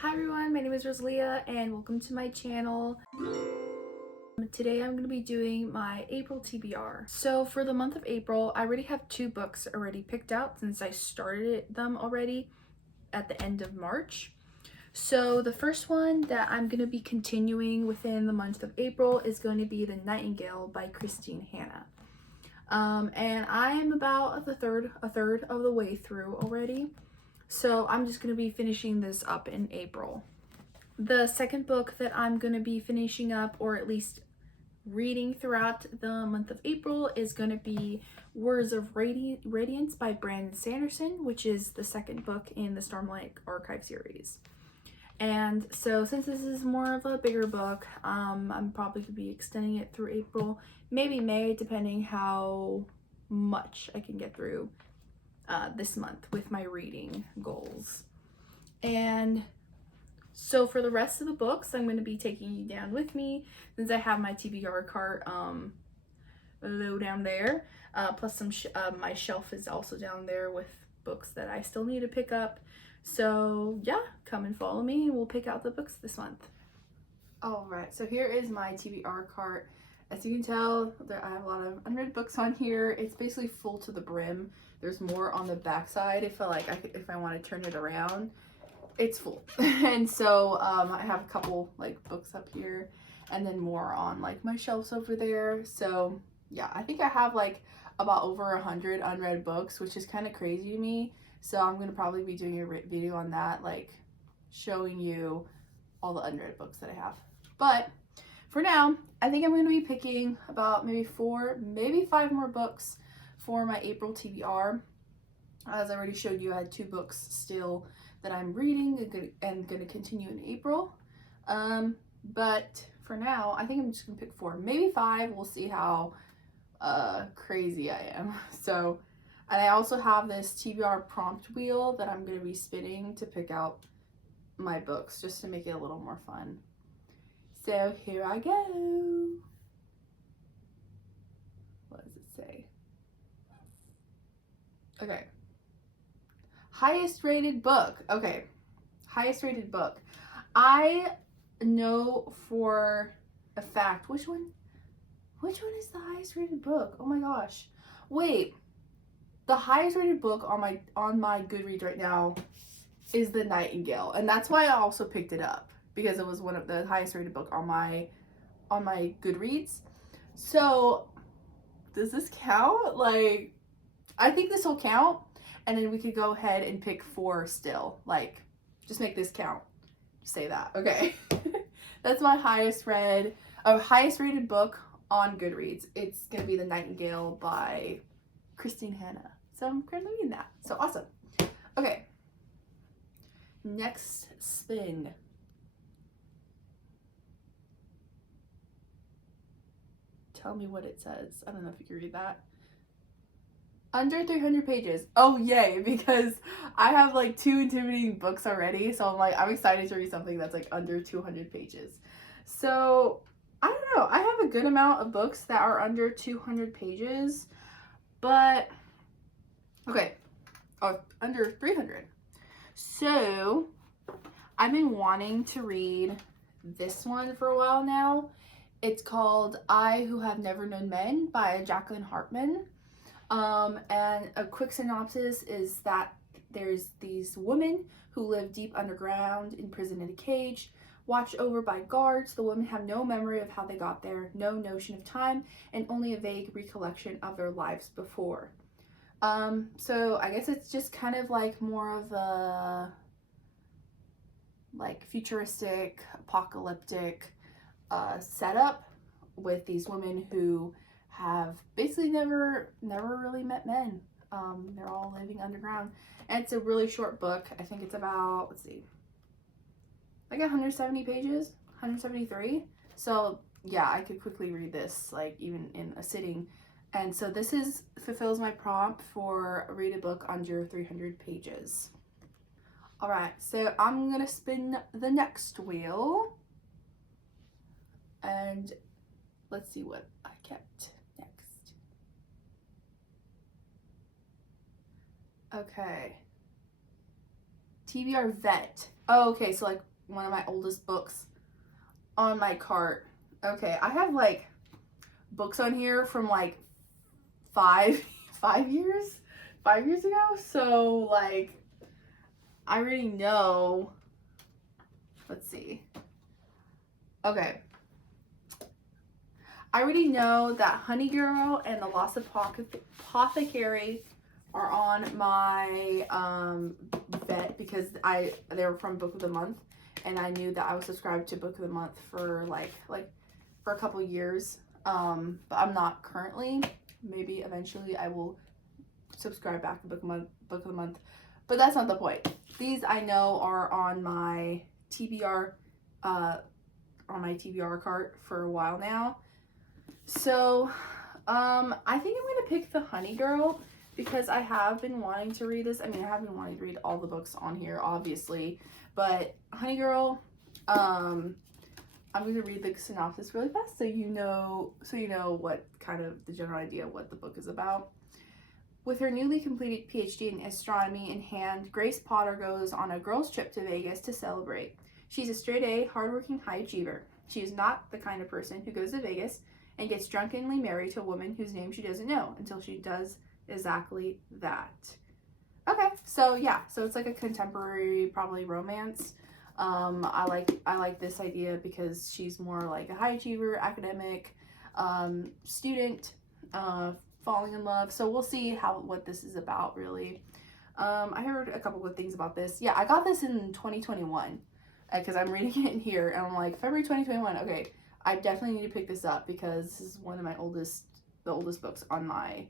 Hi everyone, my name is Rosalia and welcome to my channel. Today I'm going to be doing my April TBR. So for the month of April, I already have 2 books already picked out since I started them already at the end of March. So the first one that I'm going to be continuing within the month of April is going to be The Nightingale by Christine Hanna. And I am about a third of the way through already. So I'm just going to be finishing this up in April. The second book that I'm going to be finishing up, or at least reading throughout the month of April, is going to be Words of Radiance by Brandon Sanderson, which is the second book in the Stormlight Archive series. And so since this is more of a bigger book, I'm probably going to be extending it through April, maybe May, depending how much I can get through this month with my reading goals. And so for the rest of the books, I'm going to be taking you down with me since I have my TBR cart low down there. Plus some my shelf is also down there with books that I still need to pick up. So yeah, come and follow me and we'll pick out the books this month. Alright, so here is my TBR cart. As you can tell, I have a lot of unread books on here. It's basically full to the brim. There's more on the back side. I feel like if I want to turn it around, it's full. And so I have a couple like books up here and then more on like my shelves over there. So yeah, I think I have like about over 100 unread books, which is kind of crazy to me. So I'm going to probably be doing a video on that, like showing you all the unread books that I have. But for now, I think I'm going to be picking about maybe 4, maybe 5 more books for my April TBR. As I already showed you, I had 2 books still that I'm reading and going to continue in April. But for now, I think I'm just going to pick 4, maybe 5. We'll see how crazy I am. So, and I also have this TBR prompt wheel that I'm going to be spinning to pick out my books just to make it a little more fun. So here I go. What does it say? Okay. Highest rated book. Okay. Highest rated book. I know for a fact. Which one is the highest rated book? Oh my gosh. Wait. The highest rated book on my Goodreads right now is The Nightingale. And that's why I also picked it up, because it was one of the highest rated book on my Goodreads. So does this count? Like, I think this will count, and then we could go ahead and pick 4 still. Like, just make this count. Say that. Okay. That's my highest rated book on Goodreads. It's gonna be The Nightingale by Christine Hanna. So I'm currently reading that. So awesome. Okay. Next spin. Tell me what it says. I don't know if you can read that. Under 300 pages. Oh yay, because I have like 2 intimidating books already, so I'm excited to read something that's like under 200 pages. So I don't know, I have a good amount of books that are under 200 pages, but okay, under 300. So I've been wanting to read this one for a while now. It's called I Who Have Never Known Men by Jacqueline Hartman. And a quick synopsis is that there's these women who live deep underground, imprisoned in a cage, watched over by guards. The women have no memory of how they got there, no notion of time, and only a vague recollection of their lives before. So I guess it's just kind of like more of a like futuristic, apocalyptic setup with these women who have basically never really met men. They're all living underground, and it's a really short book. I think it's about, let's see, like 170 pages, 173. So yeah, I could quickly read this like even in a sitting. And so this fulfills my prompt for read a book under 300 pages. All right, so I'm gonna spin the next wheel, and let's see what I kept next. Okay. TBR Vet Oh, okay, so like one of my oldest books on my cart. Okay, I have like books on here from like five 5 years ago. So like I already know. Let's see. Okay. I already know that Honey Girl and the Lost Apothecary are on my vet because they were from Book of the Month, and I knew that I was subscribed to Book of the Month for like for a couple years. But I'm not currently. Maybe eventually I will subscribe back to Book of the Month. But that's not the point. These I know are on my TBR cart for a while now. So, I think I'm gonna pick the Honey Girl because I have been wanting to read this. I mean, I have been wanting to read all the books on here, obviously, but Honey Girl, I'm gonna read the synopsis really fast so you know what kind of the general idea of what the book is about. With her newly completed PhD in astronomy in hand, Grace Potter goes on a girls' trip to Vegas to celebrate. She's a straight-A, hardworking high achiever. She is not the kind of person who goes to Vegas and gets drunkenly married to a woman whose name she doesn't know until she does exactly that. Okay, so yeah, so it's like a contemporary, probably romance. I like this idea because she's more like a high achiever, academic, student, falling in love. So we'll see what this is about, really. I heard a couple good things about this. Yeah, I got this in 2021 because I'm reading it in here, and I'm like, February 2021. Okay, I definitely need to pick this up because this is one of the oldest books on my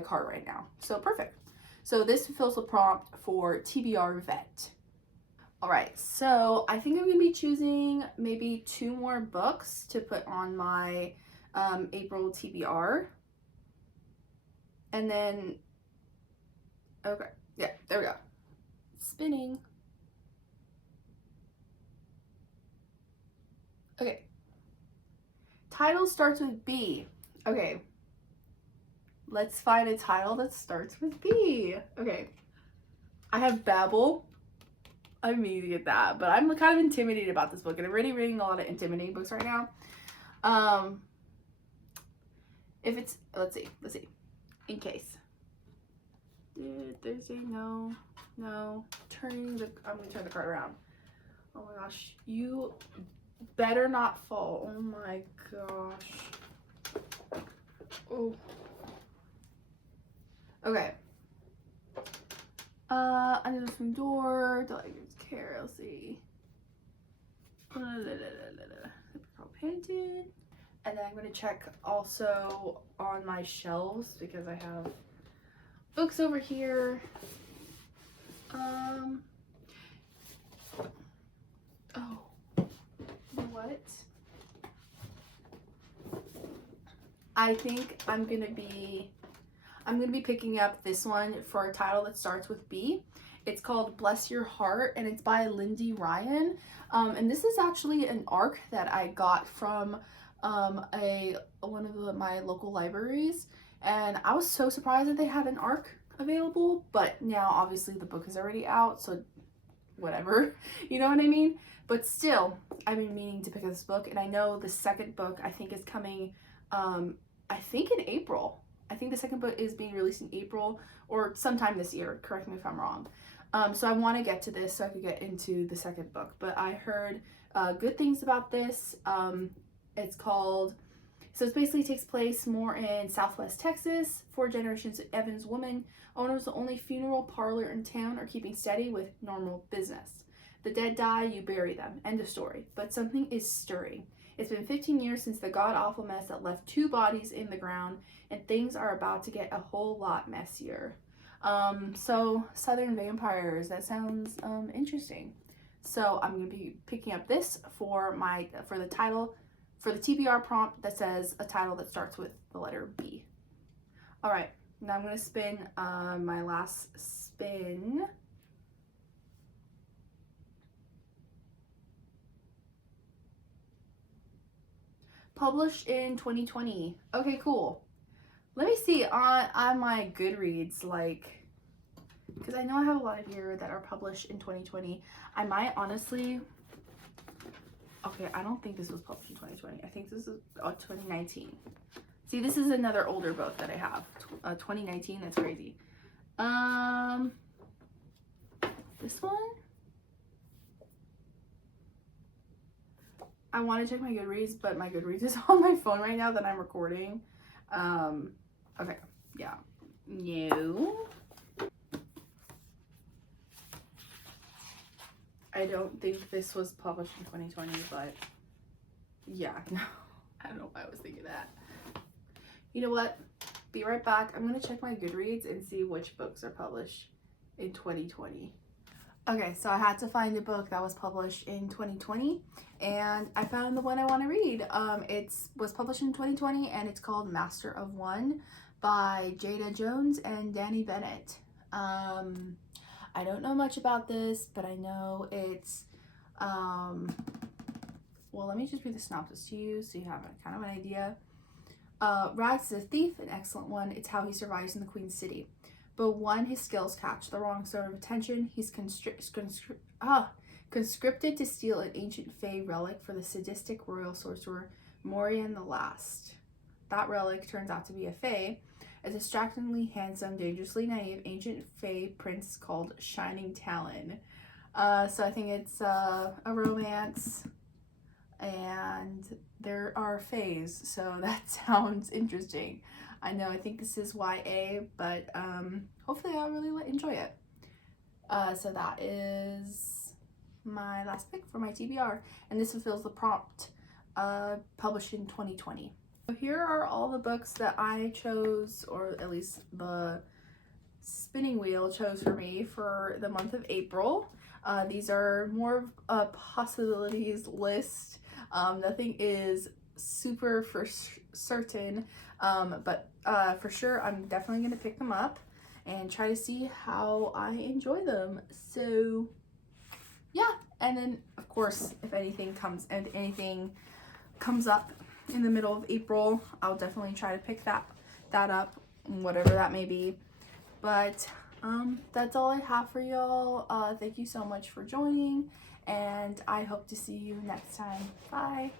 cart right now. So perfect. So this fulfills the prompt for TBR vet. All right, so I think I'm gonna be choosing maybe 2 more books to put on my April TBR. And then, okay, yeah, there we go. Spinning. Okay. Title starts with B. Okay. Let's find a title that starts with B. Okay. I have Babel. I mean to get that, but I'm kind of intimidated about this book, and I'm already reading a lot of intimidating books right now. If it's, let's see. In case. Thursday, no. I'm gonna turn the card around. Oh my gosh, you better not fall. Oh my gosh. Oh. Okay. Under the front door, do I care? Let's see. Painted. And then I'm gonna check also on my shelves because I have books over here. Oh, you know what? I think I'm gonna be picking up this one for a title that starts with B. It's called Bless Your Heart, and it's by Lindy Ryan. And this is actually an ARC that I got from one of my local libraries, and I was so surprised that they had an ARC available, but now obviously the book is already out, so whatever, you know what I mean? But still, I've been meaning to pick up this book, and I know the second book I think is coming, I think in April. I think the second book is being released in April or sometime this year, correct me if I'm wrong. So I want to get to this so I could get into the second book, but I heard good things about this. It's called, so it basically takes place more in Southwest Texas. 4 generations of Evans women, owners of the only funeral parlor in town, are keeping steady with normal business. The dead die, you bury them, end of story. But something is stirring. It's been 15 years since the god-awful mess that left 2 bodies in the ground, and things are about to get a whole lot messier. So Southern vampires, that sounds interesting. So I'm going to be picking up this for the title, for the TBR prompt that says a title that starts with the letter B. All right, now I'm going to spin my last spin. Published in 2020. Okay, cool. Let me see on my Goodreads, like, because I know I have a lot of here that are published in 2020. I might honestly, okay, I don't think this was published in 2020. I think this is 2019. See, this is another older book that I have. 2019, that's crazy. This one? I want to check my Goodreads, but my Goodreads is on my phone right now that I'm recording. Okay, yeah. No. I don't think this was published in 2020, but yeah, no. I don't know why I was thinking that. You know what? Be right back. I'm going to check my Goodreads and see which books are published in 2020. Okay, so I had to find a book that was published in 2020, and I found the one I want to read. It was published in 2020, and it's called Master of One by Jada Jones and Danny Bennett. I don't know much about this, but I know it's, well, let me just read the synopsis to you so you have kind of an idea. Rags is a thief, an excellent one. It's how he survives in the Queen City. But when his skills catch the wrong sort of attention, he's conscripted to steal an ancient Fey relic for the sadistic royal sorcerer Morian the Last. That relic turns out to be a Fey, a distractingly handsome, dangerously naive ancient Fey prince called Shining Talon. So I think it's a romance, and there are Fays, so that sounds interesting. I know, I think this is YA, but hopefully I'll really enjoy it. So that is my last pick for my TBR, and this fulfills the prompt, published in 2020. So here are all the books that I chose, or at least the spinning wheel chose for me for the month of April. These are more of a possibilities list. Nothing is super for certain, but for sure I'm definitely gonna pick them up and try to see how I enjoy them. So yeah, and then of course if anything comes up in the middle of April, I'll definitely try to pick that up, whatever that may be. But that's all I have for y'all. Thank you so much for joining, and I hope to see you next time. Bye.